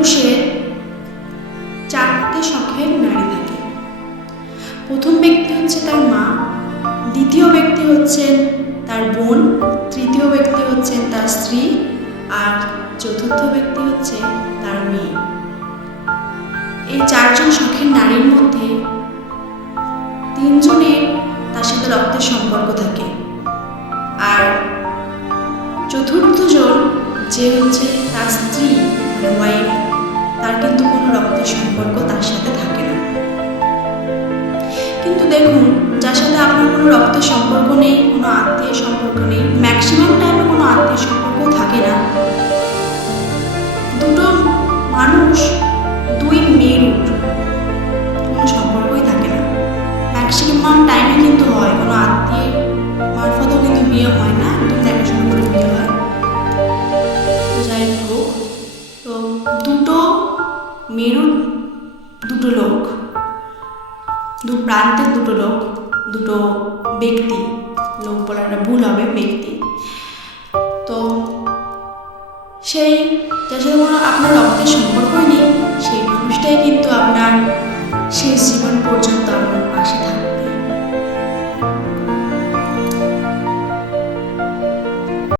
পুরুষের চারটে শখের নারী থাকে। প্রথম ব্যক্তি হচ্ছে তার মা, দ্বিতীয় ব্যক্তি হচ্ছেন তার বোন, তৃতীয় ব্যক্তি হচ্ছেন তার স্ত্রী, আর চতুর্থ ব্যক্তি হচ্ছে তার মেয়ে। এই চারজন শখের নারীর মধ্যে তিনজনের তার সাথে রক্তের সম্পর্ক থাকে। আর চতুর্থ জন যে হচ্ছে তার কোনো সম্পর্ক তার সাথে থাকে না। কিন্তু দেখুন, যার সাথে আপনার কোনো রক্তের সম্পর্ক নেই, কোনো আত্মীয় সম্পর্ক নেই ম্যাক্সিমাম টাইমে কোনো আত্মীয় সম্পর্ক থাকে না। দুটো মানুষ, দুই মেরুট কোনো সম্পর্কই থাকে না। ম্যাক্সিমাম টাইমে কিন্তু হয়, কোনো আত্মীয় মারফতেও কিন্তু বিয়ে হয় না, একদম দেখাশোনা করে বিয়ে হয়। যাই হোক, তো দুটো মেরুর দুটো লোক, দু প্রান্তের দুটো লোক, দুটো ব্যক্তি। লোক বলাটা ভুল হবে, ব্যক্তি। তো সেই যার সাথে আপনার রক্তের